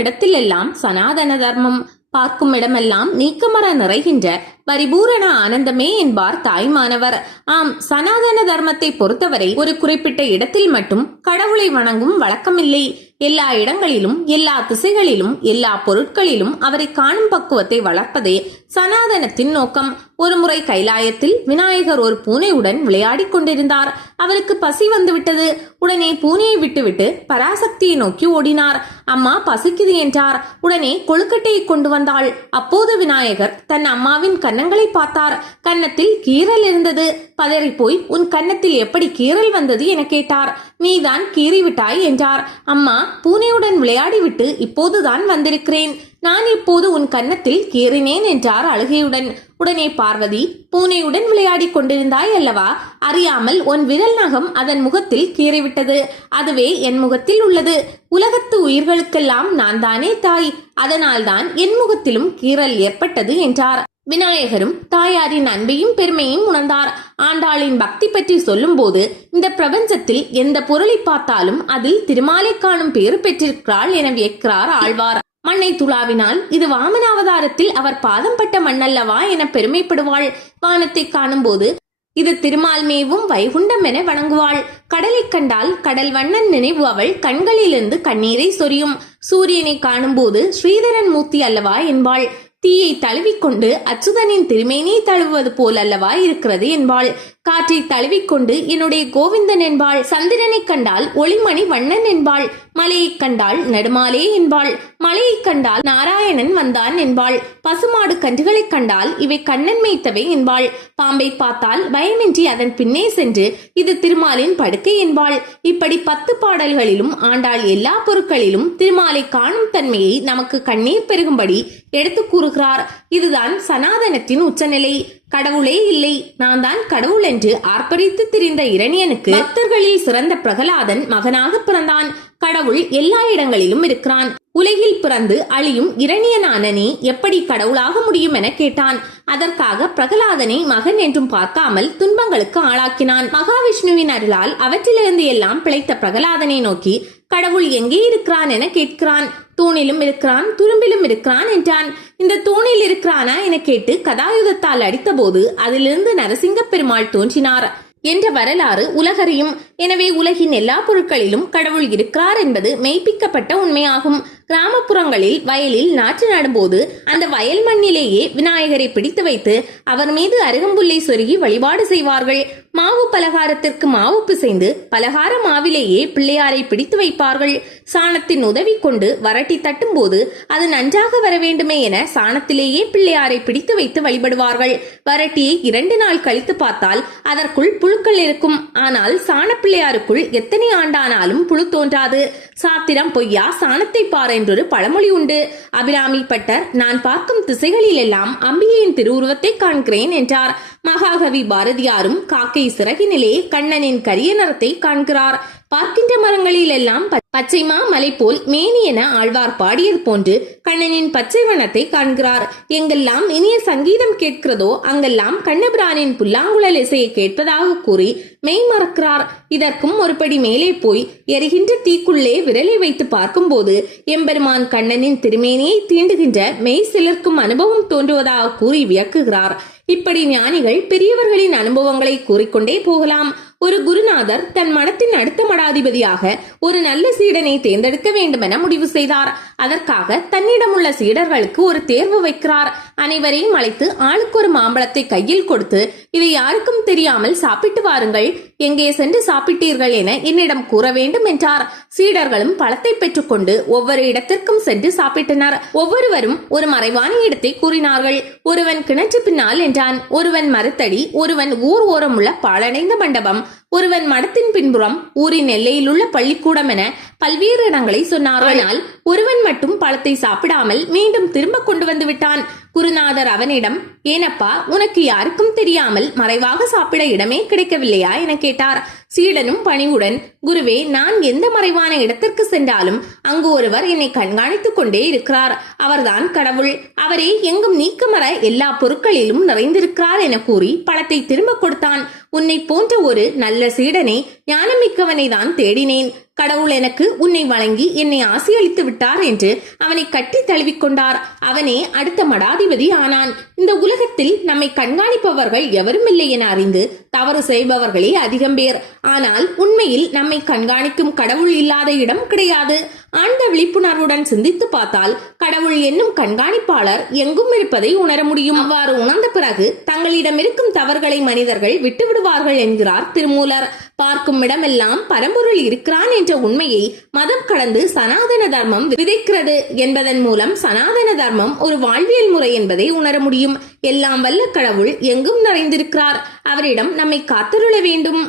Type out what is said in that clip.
இடத்திலெல்லாம் சனாதன தர்மம், பார்க்கும் இடமெல்லாம் நீக்கமர நிறைகின்ற பரிபூரண ஆனந்தமே என்பார் தாய்மானவர். ஆம், சனாதன தர்மத்தை பொறுத்தவரை ஒரு குறிப்பிட்ட இடத்தில் மட்டும் கடவுளை வணங்கும் வழக்கமில்லை. எல்லா இடங்களிலும், எல்லா திசைகளிலும், எல்லா பொருட்களிலும் அவரை காணும் பக்குவத்தை வளர்ப்பதே சனாதனத்தின் நோக்கம். ஒருமுறை கைலாயத்தில் விநாயகர் ஒரு பூனையுடன் விளையாடி கொண்டிருந்தார். அவருக்கு பசி வந்துவிட்டது. உடனே பூனையை விட்டுவிட்டு பராசக்தியை நோக்கி ஓடினார். அம்மா பசிக்குது என்றார். உடனே கொழுக்கட்டையை கொண்டு வந்தாள். அப்போது விநாயகர் தன் அம்மாவின் கன்னங்களை பார்த்தார். கன்னத்தில் கீறல் இருந்தது. பதறி போய், உன் கன்னத்தில் எப்படி கீறல் வந்தது என கேட்டார். நீதான் கீறிவிட்டாய் என்றார். அம்மா, பூனையுடன் விளையாடிவிட்டு இப்போதுதான் வந்திருக்கிறேன். நான் இப்போது உன் கன்னத்தில் கீறினேன் என்றார் அழுகையுடன். உடனே பார்வதி, பூனையுடன் விளையாடி கொண்டிருந்தாய் அல்லவா, அறியாமல் உன் விரல் நகம் அதன் முகத்தில் கீறிவிட்டது. அதுவே என் முகத்தில் உள்ளது. உலகத்து உயிர்களுக்கெல்லாம் நான் தானே தாய், அதனால்தான் என் முகத்திலும் கீறல் ஏற்பட்டது என்றார். விநாயகரும் தாயாரின் அன்பையும் பெருமையும் உணர்ந்தார். ஆண்டாளின் பக்தி பற்றி சொல்லும் போது, இந்த பிரபஞ்சத்தில் எந்த பொருளை பார்த்தாலும் அதில் திருமாலை காணும் பேறு பெற்றிருக்கிறாள் என வியக்கிறார் ஆழ்வார். மண்ணை துளாவினால் இது வாமனாவதாரத்தில் அவர் பாதம் பட்ட மண்ணல்லவா என பெருமைப்படுவாள். வானத்தை காணும் போது இது திருமால் மேவும் வைகுண்டம் என வணங்குவாள். கடலை கண்டால் கடல் வண்ணன் நினைவு அவள் கண்களிலிருந்து கண்ணீரை சொரியும். சூரியனை காணும் போது ஸ்ரீதரன் மூர்த்தி அல்லவா என்பாள். தீயை தழுவிக்கொண்டு அச்சுதனின் திருமேனியை தழுவுவது போல் அல்லவா இருக்கிறது என்பாள். காற்றை தழுவிக்கொண்டு என்னுடைய கோவிந்தன் என்பாள். சந்திரனை கண்டால் ஒளிமணி வண்ணன் என்பாள். மலையை கண்டால் நடுமாலே என்பாள். மலையை கண்டால் நாராயணன் வந்தான் என்பாள். பசுமாடு கன்றுகளை கண்டால் இவை கண்ணன் மேய்த்தவை என்பாள். பாம்பை பார்த்தால் பயமின்றி அதன் பின்னே சென்று இது திருமாலின் படுக்கை என்பாள். இப்படி 10 பாடல்களிலும் ஆண்டாள் எல்லா பொருட்களிலும் திருமாலை காணும் தன்மையை நமக்கு கண்ணீர் பெருகும்படி எடுத்து கூறுகிறார். இதுதான் சனாதனத்தின் உச்சநிலை. கடவுளே இல்லை, நான் தான் கடவுள் என்று ஆர்ப்பரித்து திரிந்த இரணியனுக்கு பக்தர்களில் சிறந்த பிரகலாதன் மகனாக பிறந்தான். கடவுள் எல்லா இடங்களிலும் இருக்கிறான். உலகில் பிறந்து அழியும் இரணியனான நீ எப்படி கடவுளாக முடியும் என கேட்டான். அதற்காக பிரகலாதனை மகன் என்றும் பார்க்காமல் துன்பங்களுக்கு ஆளாக்கினான். மகாவிஷ்ணுவின் அருளால் அவற்றிலிருந்து எல்லாம் பிழைத்த பிரகலாதனை நோக்கி கடவுள் எங்கே இருக்கிறான் என கேட்கிறான். தூணிலும் இருக்கிறான், துரும்பிலும் இருக்கிறான் என்றான். இந்த தூணில் இருக்கிறானா என கேட்டு கதாயுதத்தால் அடித்த போது அதிலிருந்து நரசிங்க பெருமாள் தோன்றினார் என்ற வரலாறு உலகறியும். எனவே உலகின் எல்லா பொருட்களிலும் கடவுள் இருக்கிறார் என்பது மெய்ப்பிக்கப்பட்ட உண்மையாகும். கிராமப்புறங்களில் வயலில் நாற்று நடும்போது அந்த வயல் மண்ணிலேயே விநாயகரை பிடித்து வைத்து அவர் மீது அருகம்புல்லை சொருகி வழிபாடு செய்வார்கள். மாவு பலகாரத்திற்கு மாவு பிசைந்து பலகார மாவிலேயே பிள்ளையாரை பிடித்து வைப்பார்கள். சாணத்தின் உதவி கொண்டு வரட்டி தட்டும் போது அது நன்றாக வர வேண்டுமே என சாணத்திலேயே பிள்ளையாரை பிடித்து வைத்து வழிபடுவார்கள். வரட்டியை 2 நாள் கழித்து பார்த்தால் அதற்குள் புழுக்கள் இருக்கும். ஆனால் சாண பிள்ளையாருக்குள் எத்தனை ஆண்டானாலும் புழு தோன்றாது. சாத்திரம் பொய்யா, சாணத்தை பார் என்றொரு பழமொழி உண்டு. அபிராமி பட்டர், நான் பார்க்கும் திசைகளில் எல்லாம் அம்பிகையின் திருவுருவத்தை காண்கிறேன் என்றார். மகாகவி பாரதியாரும் காக்கை சிறகினிலே கண்ணனின் கரிய நிறத்தை காண்கிறார். பார்க்கின்ற மரங்களில் எல்லாம் பச்சைமா மலை போல் மேனி என ஆழ்வார் பாடியது போன்று கண்ணனின் பச்சை வண்ணத்தை காண்கிறார். எங்கெல்லாம் இனிய சங்கீதம் கேட்கிறதோ அங்கெல்லாம் கண்ணபிரானின் புல்லாங்குழல் இசையை கேட்பதாக கூறி மெய் மறக்கிறார். இதற்கும் ஒருபடி மேலே போய் எரிகின்ற தீக்குள்ளே விரலை வைத்து பார்க்கும் போது எம்பெருமான் கண்ணனின் திருமேனியை தீண்டுகின்ற மெய் சிலர்க்கும் அனுபவம் தோன்றுவதாக கூறி வியக்குகிறார். இப்படி ஞானிகள் பெரியவர்களின் அனுபவங்களை கூறிக்கொண்டே போகலாம். ஒரு குருநாதர் தன் மடத்தின் அடுத்த மடாதிபதியாக ஒரு நல்ல சீடனை தேர்ந்தெடுக்க வேண்டும் என முடிவு செய்தார். அதற்காக தன்னிடமுள்ள சீடர்களுக்கு ஒரு தேர்வு வைக்கிறார். அனைவரையும் அழைத்து ஆளுக்கு ஒரு மாம்பழத்தை கையில் கொடுத்து, இதை யாருக்கும் தெரியாமல் சாப்பிட்டு வாருங்கள், எங்கே சென்று சாப்பிட்டீர்கள் என என்னிடம் கூற வேண்டும் என்றார். சீடர்களும் பழத்தை பெற்றுக்கொண்டு ஒவ்வொரு இடத்திற்கும் சென்று சாப்பிட்டனர். ஒவ்வொருவரும் ஒரு மறைவான இடத்தை கூறினார்கள். ஒருவன் கிணற்று பின்னால் என்றான், ஒருவன் மரத்தடி, ஒருவன் ஊர் ஓரமுள்ள பாழடைந்த மண்டபம், ஒருவன் மடத்தின் பின்புறம், ஊரின் எல்லையில் உள்ள பள்ளிக்கூடம் என பல்வேறு இடங்களை சொன்னார்கள். ஆனால் ஒருவன் மட்டும் பழத்தை சாப்பிடாமல் மீண்டும் திரும்ப கொண்டு வந்து விட்டான். குருநாதர் அவனிடம், ஏனப்பா, உனக்கு யாருக்கும் தெரியாமல் மறைவாக சாப்பிட இடமே கிடைக்கவில்லையா என கேட்டார். சீடனும் பணிவுடன், குருவே, நான் எந்த மறைவான இடத்திற்கு சென்றாலும் அங்கு ஒருவர் என்னை கண்காணித்துக் கொண்டே இருக்கிறார். அவர்தான் கடவுள். அவரே எங்கும் நீக்கமற எல்லா பொருட்களிலும் நிறைந்திருக்கிறார் என கூறி பழத்தை திரும்ப கொடுத்தான். உன்னை போன்ற ஒரு நல்ல சீடனை, ஞானமிக்கவனை தான் தேடினேன். கடவுள் எனக்கு உன்னை வழங்கி என்னை ஆசியளித்து விட்டார் என்று அவனை கட்டி தழுவிக்கொண்டார். அவனே அடுத்த மடாதிபதி ஆனான். இந்த உலகத்தில் நம்மை கண்காணிப்பவர்கள் எவரும் இல்லை என அறிந்து தவறு செய்பவர்களே அதிகம் பேர். ஆனால் உண்மையில் நம்மை கண்காணிக்கும் கடவுள் இல்லாத இடம் கிடையாது. ஆழ்ந்த விழிப்புணர்வுடன் சிந்தித்து பார்த்தால் கடவுள் என்னும் கண்காணிப்பாளர் எங்கும் இருப்பதை உணர முடியும். அவ்வாறு உணர்ந்த பிறகு தங்களிடம் இருக்கும் தவறுகளை மனிதர்கள் விட்டுவிடுவார்கள் என்கிறார் திருமூலர். பார்க்கும் இடமெல்லாம் பரம்பொருள் இருக்கிறான் என்ற உண்மையை மதம் கடந்து சனாதன தர்மம் விதைக்கிறது என்பதன் மூலம் சனாதன தர்மம் ஒரு வாழ்வியல் முறை என்பதை உணர முடியும். எல்லாம் வல்ல கடவுள் எங்கும் நிறைந்திருக்கிறார். அவரிடம் நம்மை காத்தருள வேண்டும்.